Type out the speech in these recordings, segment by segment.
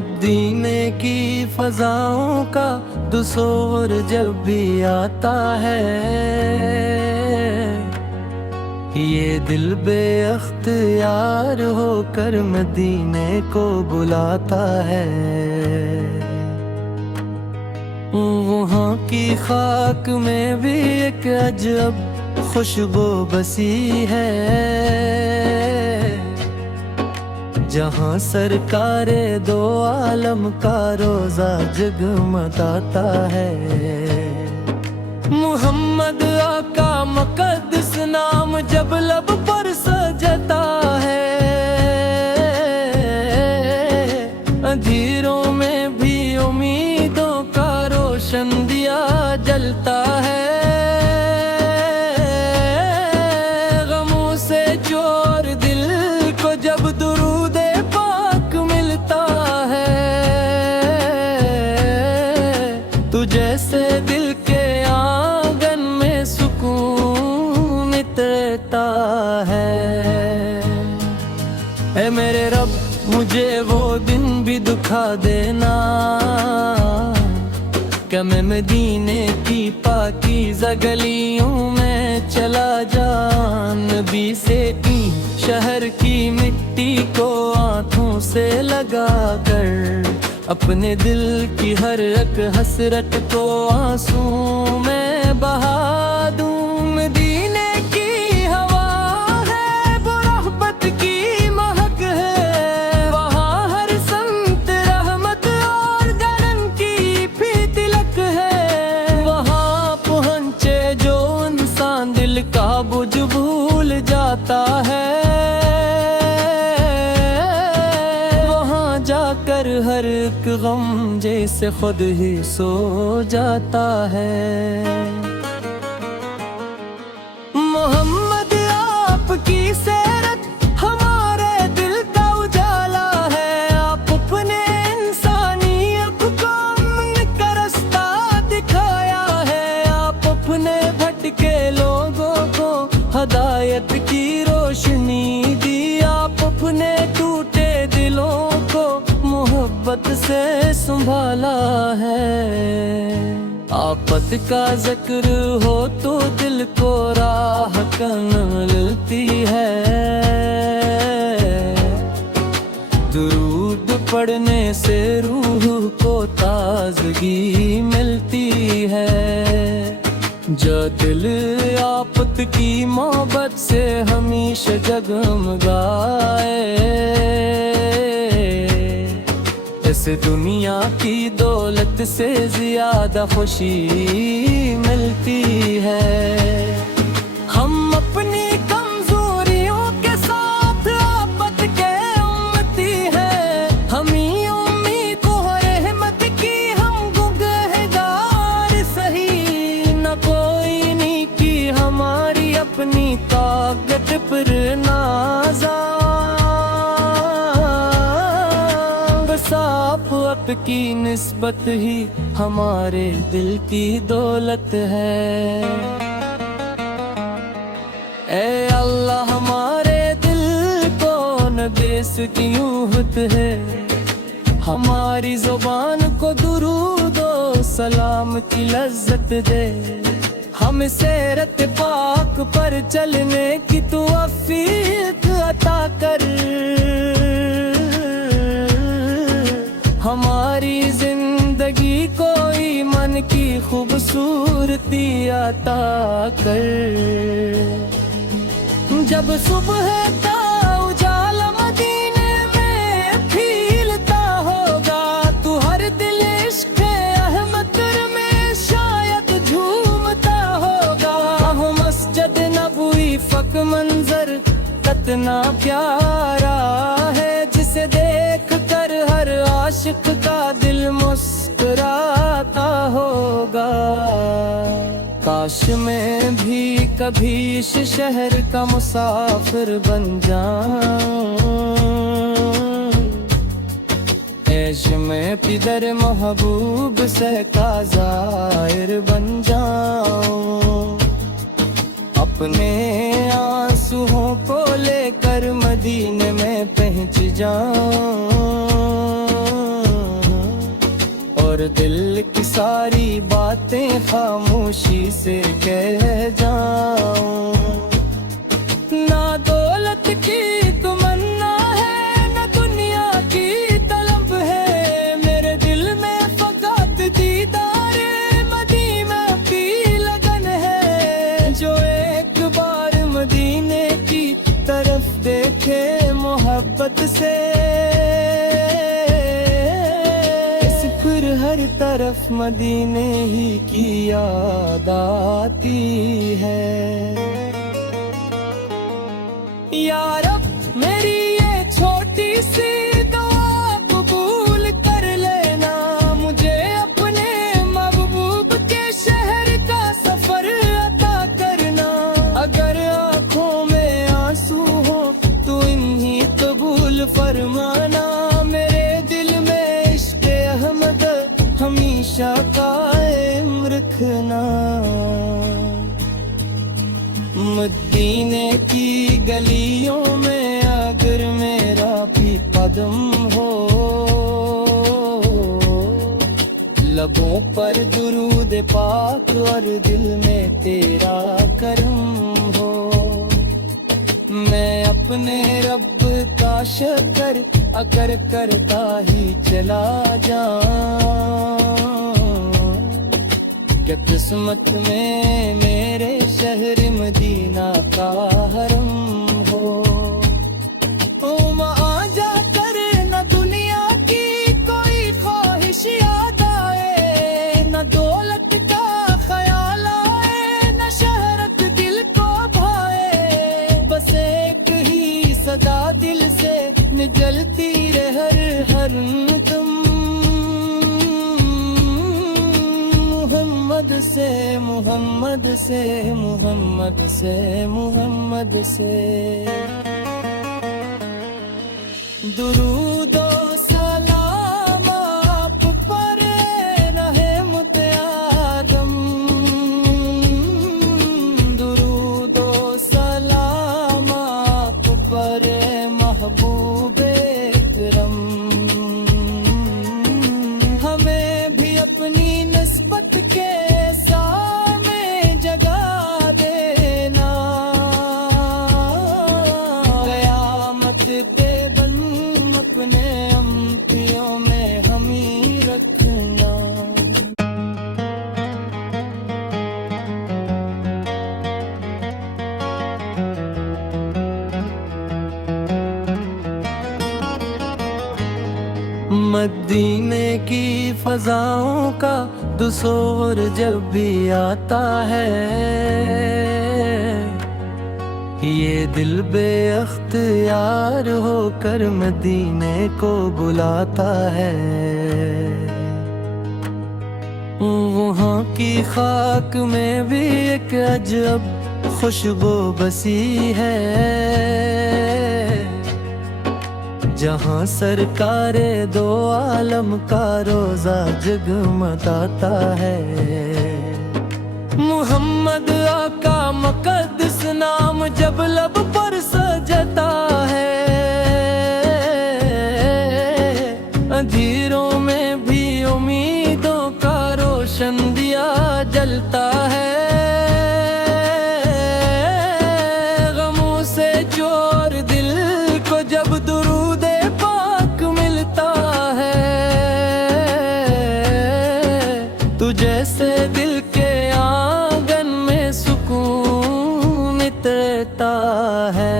मदीने की फजाओं का दुसोर जब भी आता है, ये दिल बेअख्तियार होकर मदीने को बुलाता है। वहाँ की खाक में भी एक अजब खुशबू बसी है, जहाँ सरकारे दो आलम का रोजा जगमगाता है। मोहम्मद आका मुक़द्दस नाम जब लब पर सजता है, अंधेरों में भी उम्मीदों का रोशन दिया जलता है। गमों से चोर दिल को जब दुरूद पाक मिलता है, तू जैसे दिल के आंगन में सुकून इतरता है। ऐ मेरे रब मुझे वो दिन भी दिखा देना, क्या मैं मदीने की पाकीज़ा गलियों में चला जाऊं, नबी से की शहर की मिट्टी को आँखों से लगा कर, अपने दिल की हर एक हसरत को आंसू में बहा दूं। मदीने की हवा है वो रहमत की महक है, वहाँ हर संत रहमत और जानन की भी तिलक है। वहाँ पहुँचे जो इंसान दिल का बुझ भूल जाता है, वहाँ जाकर हर एक गम जैसे खुद ही सो जाता है। मोहम्मद आपकी सीरत हमारे दिल का उजाला है, आप अपने इंसानियत को का रास्ता दिखाया है, आप अपने भटके लोगों को हदायत की रोशनी दी, आप अपने टूटे दिलों को मोहब्बत से संभाला है। आफत का जिक्र हो तो दिल को राहत मिलती है, दुरूद पढ़ने से रूह को ताजगी मिलती है। जो दिल आफत की मोहब्बत से हमेशा जगमगाए, इस दुनिया की दौलत से ज्यादा खुशी मिलती है। हम अपनी कमजोरियों के साथ आफत के उम्मती हैं, हमें उम्मीद को रहमत की, हम गुनहगार सही, न कोई नहीं की हमारी अपनी ताकत पर नाज़ा, आपकी निस्बत ही हमारे दिल की दौलत है। ऐ अल्लाह हमारे दिल को न बेस की यूहत है, हमारी जुबान को दुरूद और सलाम की लज्जत दे, हम सीरत पाक पर चलने की तौफीक अता कर, हमारी जिंदगी को ईमान की खूबसूरती अता कर। जब सुबह का उजाला मदीने में खिलता होगा, तू हर दिल इश्क़ अहमद में शायद झूमता होगा। वो मस्जिद नबवी फक मंजर कितना प्यारा है, जिसे देख कर हर आशिक का दिल मुस्कुराता होगा। काश मैं भी कभी इस शहर का मुसाफिर बन जाऊं, ऐश में पिदर महबूब से का ज़ाहिर बन जाऊं, अपने आंसुओं को लेकर मदीने में पहुंच जाऊं। और दिल की सारी बातें खामोशी से कह जाऊं। ना दौलत की तमन्ना है, ना दुनिया की तलब है, मेरे दिल में फकत दीदारे मदीना की लगन है। जो एक बार मदीने की तरफ देखे मोहब्बत से, फिर हर तरफ मदीने ही की याद आती है। या रब मेरी ये छोटी सी दुआ कबूल कर लेना, मुझे अपने महबूब के शहर का सफर अता करना। अगर आंखों में आंसू हो तो इन्हीं कबूल फरमाना, मेरे दिल में इश्क़ अहमद हमेशा कायम रखना। मदीने की गलियों में अगर मेरा भी कदम हो, लबों पर दुरूद पाक और दिल में तेरा करम हो, मैं अपने रब का शुक्र अगर करता ही चला जाऊं। क्या किस्मत में मेरे शहर मदीना का हरम हो। आ जा कर न दुनिया की कोई ख्वाहिश याद आए, न दौलत का ख्याल आए, न शहरत दिल को भाए। बस एक ही सदा दिल से निकलती रहे हर दम, मोहम्मद से मोहम्मद से मोहम्मद से मोहम्मद से। दुरूदो सलाम आप पर रहे मुत्तयारम, दुरूदो सलाम आप पर महबूबे करम। हमें भी अपनी निस्बत के सामने जगा देना, क़यामत पे बन अपने अम्पियों में हम ही रखना। मदीने की फजाओं का दुसोर जब भी आता है, ये दिल बेअख्तियार होकर मदीने को बुलाता है। वहाँ की खाक में भी एक अजब खुशबू बसी है, जहाँ सरकारे दो आलम का रोजा जगमगाता है। मोहम्मद आका मुक़द्दस नाम जब लब पर सजता है, अंधेरों में भी उम्मीदों का रोशन दिया जलता है। गमों से चोर दिल को जब दुरूद पाक मिलता है, तू जैसे दिल के आंगन में सुकून मिटता है।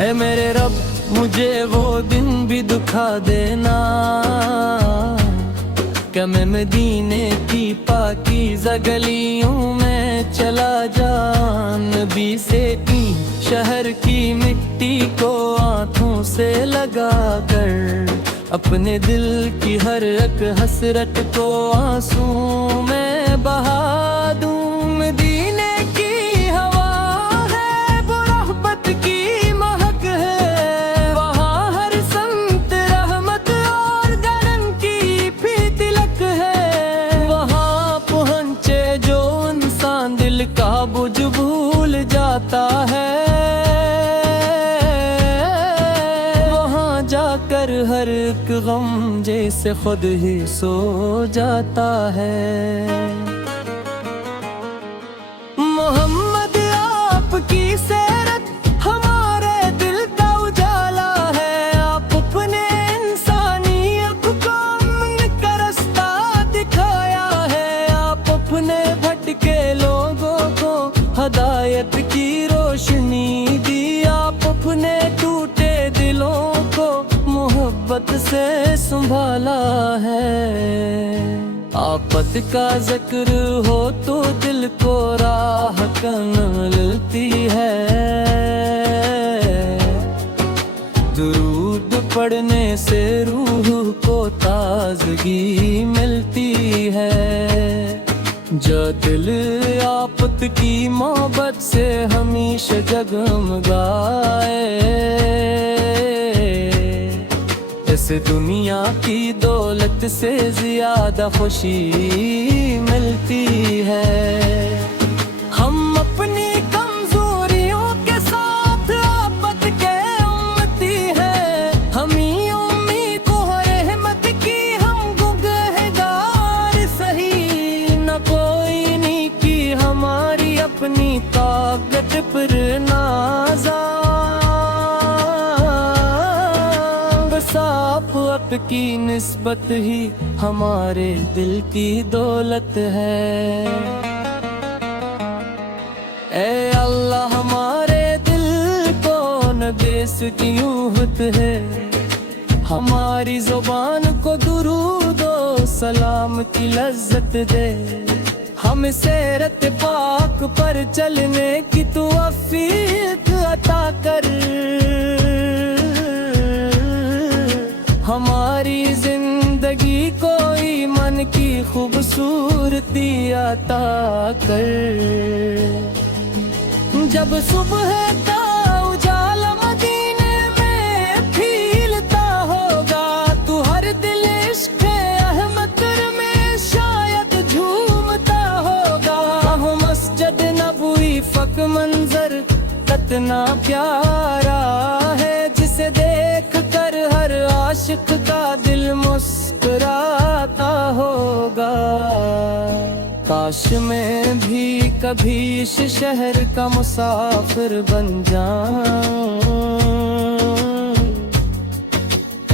ऐ मेरे रब मुझे वो दिन भी दिखा देना, क्या मैं मदीने की पाकीज़ा गलियों में चला जाऊं। नबी से शहर की मिट्टी को आँखों से लगा कर, अपने दिल की हर एक हसरत को आंसू में बहा दूं। मदीने की हवा है वो रहमत की महक है, वहाँ हर संत रहमत और गरम की भी तिलक है। वहाँ पहुँचे जो इंसान दिल का बुझ भूल जाता है, हर एक गम जैसे खुद ही सो जाता है। मोहम्मद आपकी सीरत हमारे दिल का उजाला है। आप अपने इंसानियत को अमन का रास्ता दिखाया है। आप अपने भटके लोगों को हदायत की रोशनी दी। आप अपने टूटे दिलों को मोहब्बत से संभाला है। आफत का जिक्र हो तो दिल को राहत मिलती है। दुरूद पढ़ने से रूह को ताजगी मिलती है। जो दिल आफत की मोहब्बत से हमेशा जगमगाए, इस दुनिया की दौलत से ज्यादा खुशी मिलती है। हम अपनी कमजोरियों के साथ आफत के उम्मती हैं। हम ही उम्मीद को रहमत की, हम गुनहगार सही। न कोई नहीं की हमारी अपनी ताकत पर नाज़ा। आप की निस्बत ही हमारे दिल की दौलत है। ए अल्लाह हमारे दिल को न बेसुकीयूहत है। हमारी जुबान को दुरूद व सलाम की लज्जत दे। हम सीरत पाक पर चलने की तौफीक अता कर। हमारी जिंदगी को ईमान की खूबसूरती अता कर। जब सुबह का उजाला मदीने में खिलता होगा, तो हर दिल इश्क़ अहमद में शायद झूमता होगा। वो मस्जिद नबवी फक मंजर कितना प्यारा है, जिसे देख कर हर आशिक का दिल मुस्कुराता होगा। काश मैं भी कभी इस शहर का मुसाफिर बन जाऊं।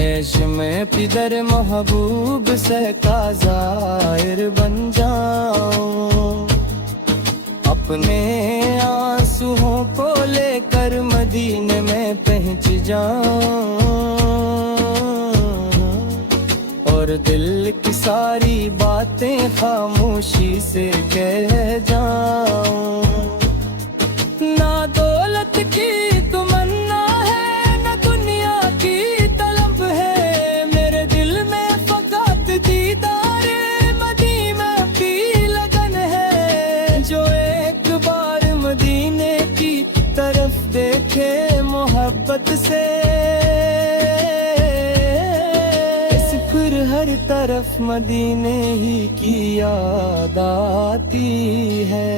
ऐश में पिदर महबूब से का ज़ाहिर बन जाऊं। अपने आंसुओं को लेकर मदीने में पहुंच जाऊं। और दिल की सारी बातें खामोशी से कह जाऊं। ना दौलत की तमन्ना है, ना दुनिया की तलब है। मेरे दिल में फकत दीदारे मदीना की लगन है। जो एक बार मदीने की तरफ देखे मोहब्बत से, फिर हर तरफ मदीने ही की याद आती है।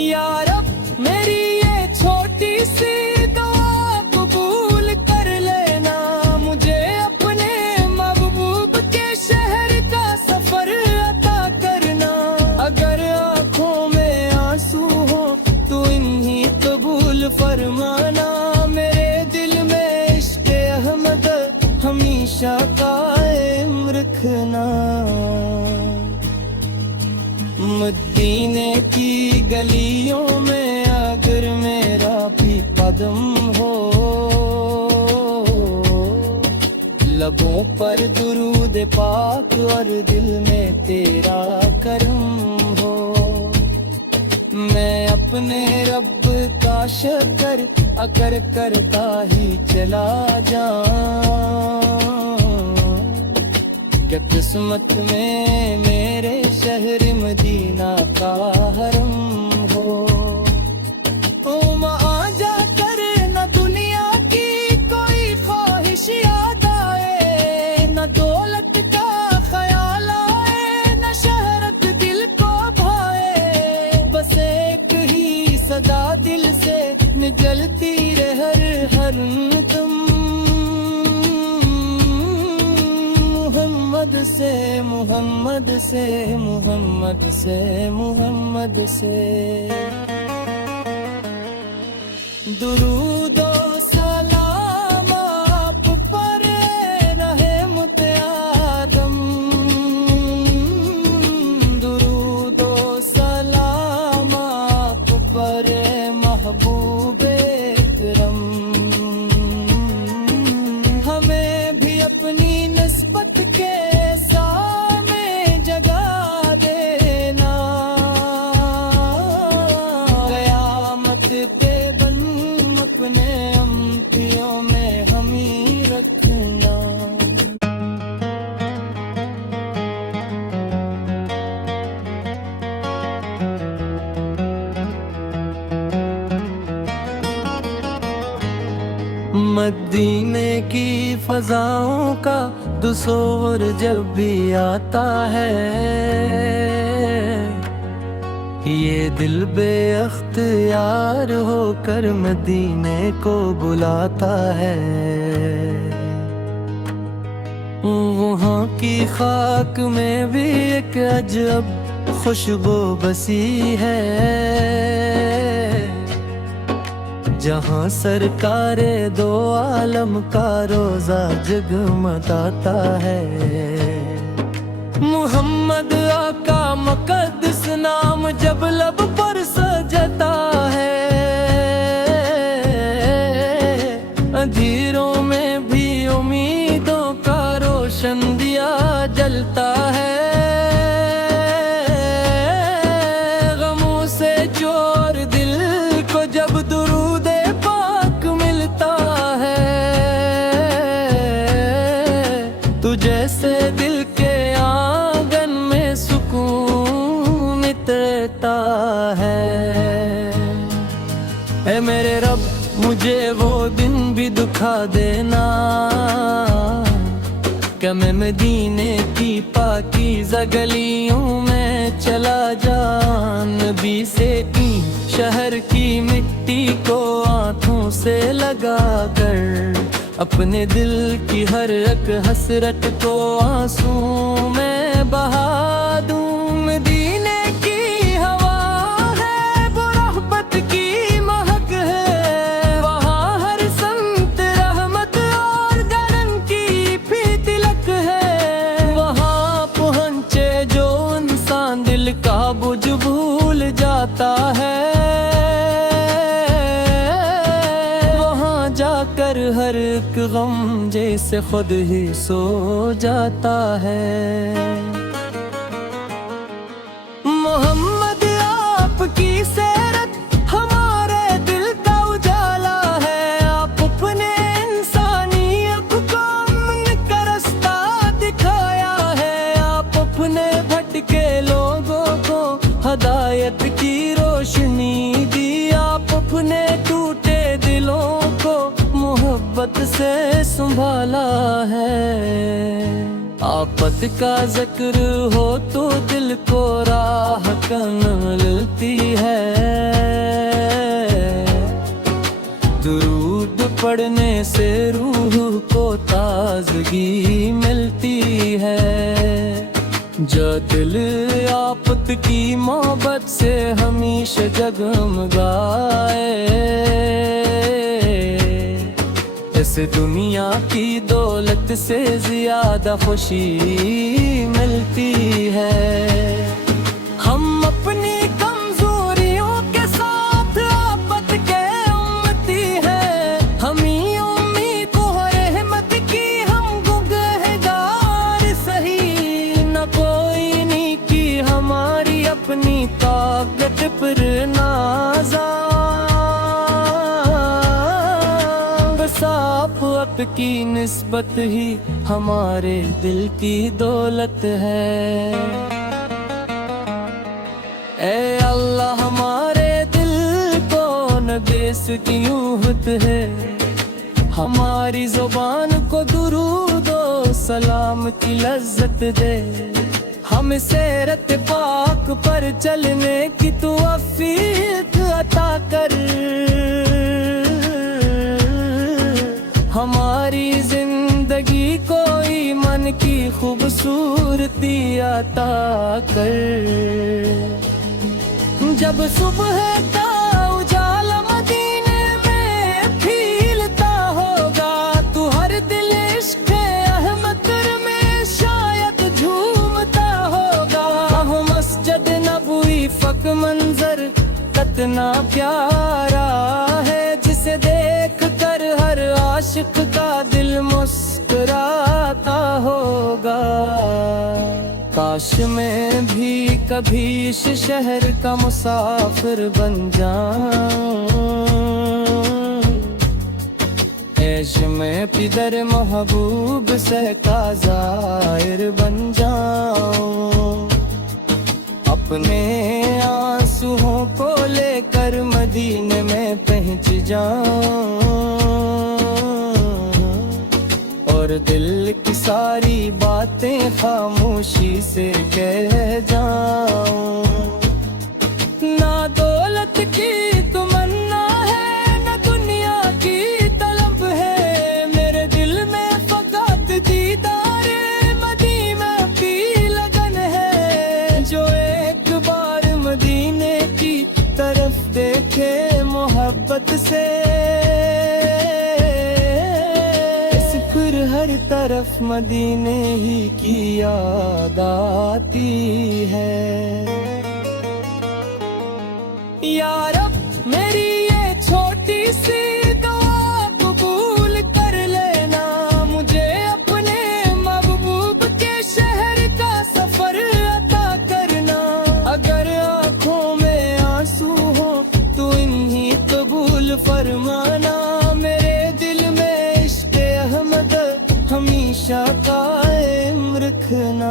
या रब मेरी ये छोटी सी दुआ कबूल कर लेना। मुझे अपने महबूब के शहर का सफर अता करना। अगर आँखों में आंसू हो तो इन्हीं कबूल फरमाना। मेरे दिल में इश्क़ अहमद हमेशा कायम रखना। मदीने की गलियों में अगर मेरा भी कदम हो, लबों पर दुरूद पाक और दिल में तेरा करम हो। मैं अपने रब का शुक्र अकर करता ही चला जाऊं। क्या किस्मत में मेरे शहर मदीना का हरम हो। ओ माँ आजा कर न दुनिया की कोई ख्वाहिश याद आए। न दौलत का ख्याल आए, न शहरत दिल को भाए। बस एक ही सदा दिल से निकलती रहे हर दम। से मोहम्मद से मोहम्मद से मोहम्मद से दुरूदो सलाम आप पर रहे मुते आदम दुरूदो सलाम आप पर महबूबे इकरम हमें भी अपनी निस्बत के सामने जगा देना क़यामत पे बन अपने अम्बियों में हम ही रखना। मदीने की फजाओं का दुसूर जब भी आता है ये दिल बेअख्तियार होकर मदीने को बुलाता है। वहाँ की खाक में भी एक अजब खुशबू बसी है जहाँ सरकारे दो आलम का रोजा जगमगाता है। मोहम्मद आका मुक़द्दस नाम जब लब पर सजता है अंधेरों में भी उम्मीदों का रोशन दिया जलता है। गमों से चोर दिल को जब दुरूद पाक मिलता है तुझे से दिल के आंगन में सुकून इतरता है। ऐ मेरे रब मुझे वो दिन भी दिखा देना कि मैं मदीने की पाकीज़ा गलियों में चला जाऊं नबी से शहर की मिट्टी को आँखों से लगा कर अपने दिल की हर एक हसरत को आंसू में बहा दूं। मदीने की हवा है वो रहमत की महक है वहाँ हर संत रहमत और गरम की भी तिलक है वहाँ पहुँचे जो इंसान दिल का बुझ भूल जाता है जाकर हर एक गम जैसे खुद ही सो जाता है। मोहम्मद आपकी सीरत हमारे दिल का उजाला है आप अपने इंसानियत को मन का रास्ता दिखाया है आप अपने भटके लोगों को हदायत की रोशनी दी आप अपने टूटे दिलों को मोहब्बत से संभाला है। आफत का जिक्र हो तो दिल को राहत मिलती है दुरूद पढ़ने से रूह को ताजगी मिलती है। जो दिल आफत की मोहब्बत से हमेशा जगमगाए इस दुनिया की दौलत से ज्यादा खुशी मिलती है। हम अपनी कमजोरियों के साथ आफत के उम्मती हैं हम ही उम्मीद को रहमत की हम गुनहगार सही न कोई नहीं की हमारी अपनी ताकत पर नाज़ा आप आपकी निस्बत ही हमारे दिल की दौलत है। ऐ अल्लाह हमारे दिल को न बेसुकीयूत है हमारी जुबान को दुरूद और सलाम की लज्जत दे हम सीरत पाक पर चलने की तौफीक अता कर हमारी जिंदगी को ईमान वतन की खूबसूरती आता कर। जब सुबह का उजाला मदीने में खिलता होगा, तू हर दिल इश्क़ अहमद में शायद झूमता होगा। वो मस्जिद नबवी फक मंजर कितना प्यारा है, जिसे देख कर हर आशिक का दिल मुस्कुराता होगा। काश मैं भी कभी इस शहर का मुसाफिर बन जाऊं, ऐश में पिदर महबूब से का ज़ाहिर बन जाऊं। अपने आंसुओं को लेकर मदीने में पहुंच जाऊं, और दिल की सारी बातें खामोशी से कह जाऊं। ना दौलत की तमन्ना है, ना दुनिया की तलब है, मेरे दिल में फकत दीदारे मदीना की लगन है। जो एक बार मदीने की तरफ देखे मोहब्बत से, हर तरफ मदीने ही की याद आती है। या रब मेरी ये छोटी सी दुआ कबूल कर लेना, मुझे अपने महबूब के शहर का सफर अता करना। अगर आँखों में आंसू हो तो इन्हीं कबूल फरमाना, मेरे दिल में इश्क़ अहमद हमेशा कायम रखना।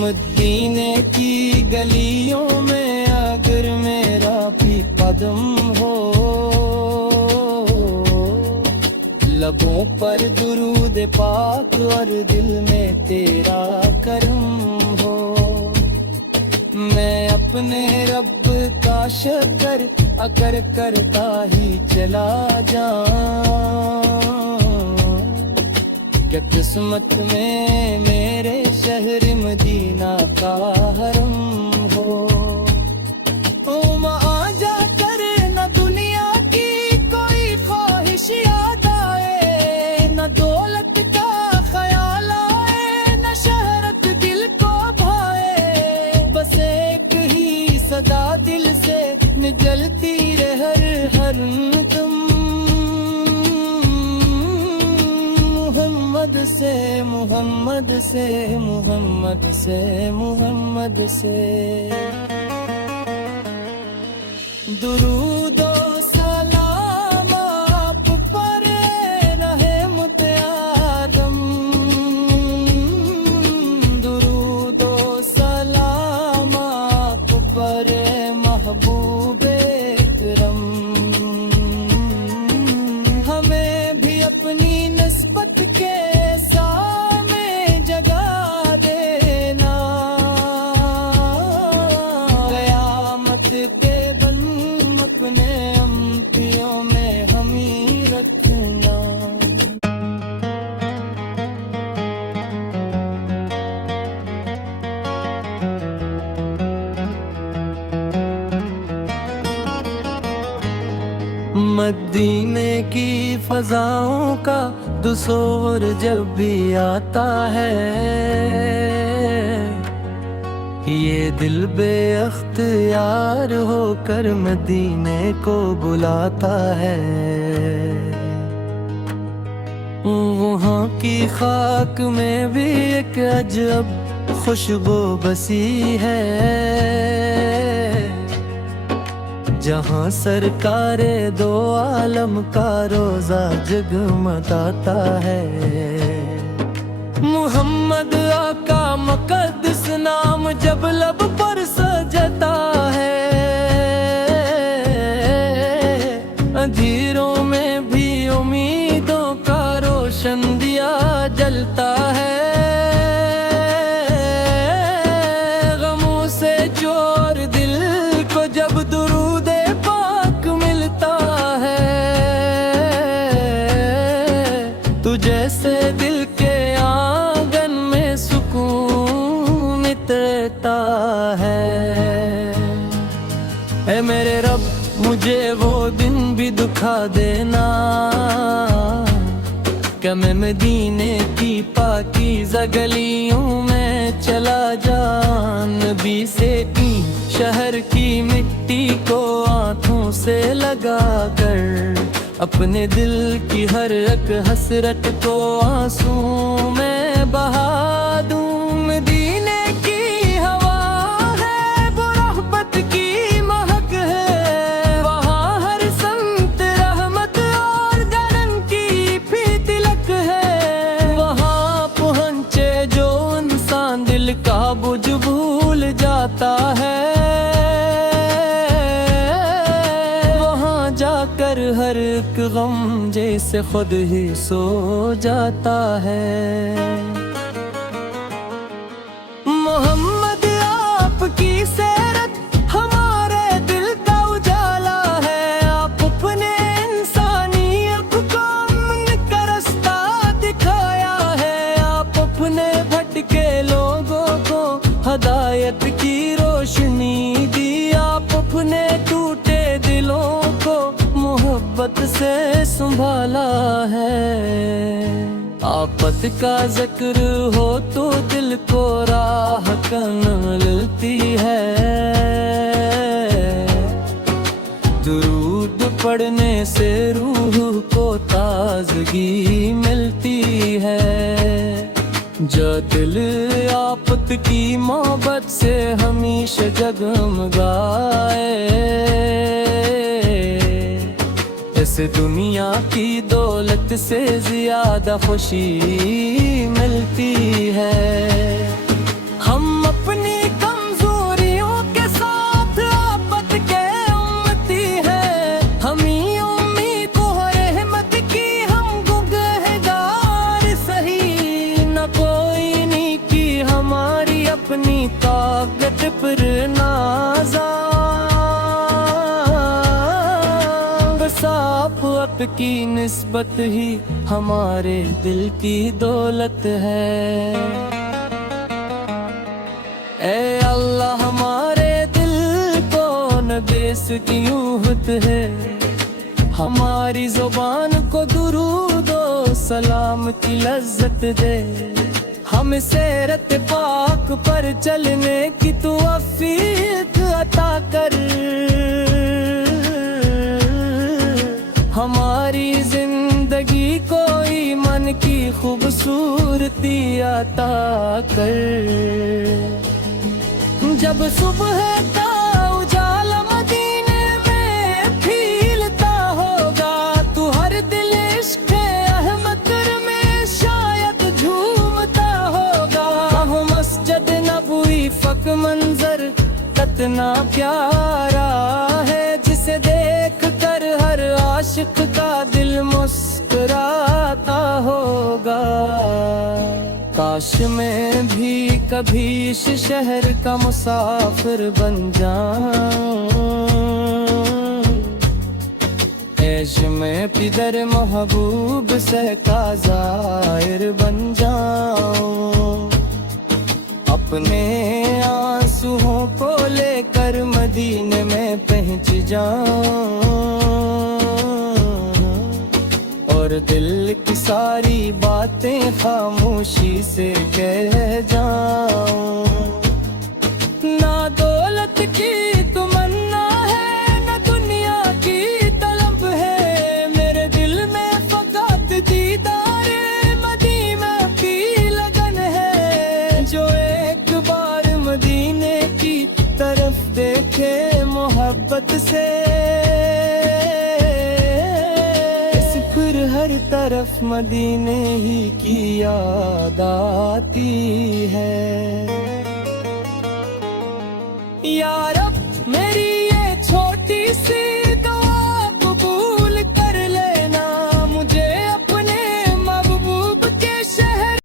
मदीने की गलियों में अगर मेरा भी कदम हो, लबों पर दुरूद पाक और दिल में तेरा करम हो, मैं अपने रब का शुक्र अकर करता ही चला जाऊं। क्या किस्मत में मेरे शहर मदीना का हरम हो। वहाँ जाकर न दुनिया की कोई ख्वाहिश याद आए, न दौलत का ख्याल आए, न शहरत दिल को भाए। बस एक ही सदा दिल से निकलती रहे हर दम, मोहम्मद से मोहम्मद से मोहम्मद से मोहम्मद से। दुरूदो सलाम आप पर रहे मुतआदम, दुरूदो सलाम आप पर महबूबे करम। हमें भी अपनी निस्बत के सामने जगा देना, क़यामत के बन अपने अम्बियों में हम ही रखना। मदीने की फजाओं का दुसूर जब भी आता है, ये दिल बेअख्तियार होकर मदीने को बुलाता है। वहाँ की खाक में भी एक अजब खुशबू बसी है, जहाँ सरकारे दो आलम का रोजा जगमगाता है। मोहम्मद आका मुक़द्दस नाम जब लब पर सजता है, अंधेरों में भी उम्मीदों का रोशन दिया जलता है। गमों से चोर दिल को जब दुरूदे पाक मिलता है, तुझे से दिल के आंगन में सुकून मिटता है। ऐ मेरे रब मुझे वो दिन भी दिखा देना, क्या मैं मदीने की पाकीज़ा गलियों में चला जान। नबी से की शहर की मिट्टी को आँखों से लगा कर, अपने दिल की हर एक हसरत को आंसू में बहा दूं। मदीने की हवा है वो रहमत की महक है, वहाँ हर संत रहमत और गरन की भी तिलक है। वहाँ पहुँचे जो इंसान दिल का बुझ भूल जाता है, जाकर हर एक गम जैसे खुद ही सो जाता है। मोहम्मद आपकी सीरत हमारे दिल का उजाला है, आप अपने इंसानियत को का रास्ता दिखाया है। आप अपने भटके लोगों को हदायत की रोशनी दी, आप अपने टूटे दिलों को मोहब्बत से संभाला है। आफत का जिक्र हो तो दिल को राहत मिलती है, दुरूद पढ़ने से रूह को ताजगी मिलती है। जो दिल आफत की मोहब्बत से हमेशा जगमगाए, इस दुनिया की दौलत से ज्यादा खुशी मिलती है। हम अपनी कमजोरियों के साथ आफत के उम्मती हैं, हम ही उम्मीद को रहमत की हम गुनहगार सही। न कोई नहीं की हमारी अपनी ताकत पर नाज़ा, आप की निस्बत ही हमारे दिल की दौलत है। ऐ अल्लाह हमारे दिल को न बेसकीयूहत है, हमारी जुबान को दुरूद और सलाम की लज्जत दे। हम सीरत पाक पर चलने की तौफीक अता कर, हमारी जिंदगी को ईमान की खूबसूरती अता कर। जब सुबह का उजाला मदीने में खिलता होगा, तू हर दिल इश्क़ अहमद में शायद झूमता होगा। वो मस्जिद नबवी फक मंजर कितना प्यारा है, जिसे देख कर हर आशिक का दिल मुस्कुराता होगा। काश मैं भी कभी इस शहर का मुसाफिर बन जाऊं, ऐश में पिदर महबूब से का ज़ाहिर बन जाऊं। अपने आंसुओं को लेकर मदीने में पहुंच जाऊं, और दिल की सारी बातें खामोशी से कह जाऊं। ना दौलत की तमन्ना है, ना दुनिया की तलब है, मेरे दिल में फकत दीदारे मदीना की लगन है। जो एक बार मदीने की तरफ देखे मोहब्बत से, हर तरफ मदीने ही की याद आती है। यार